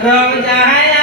เรา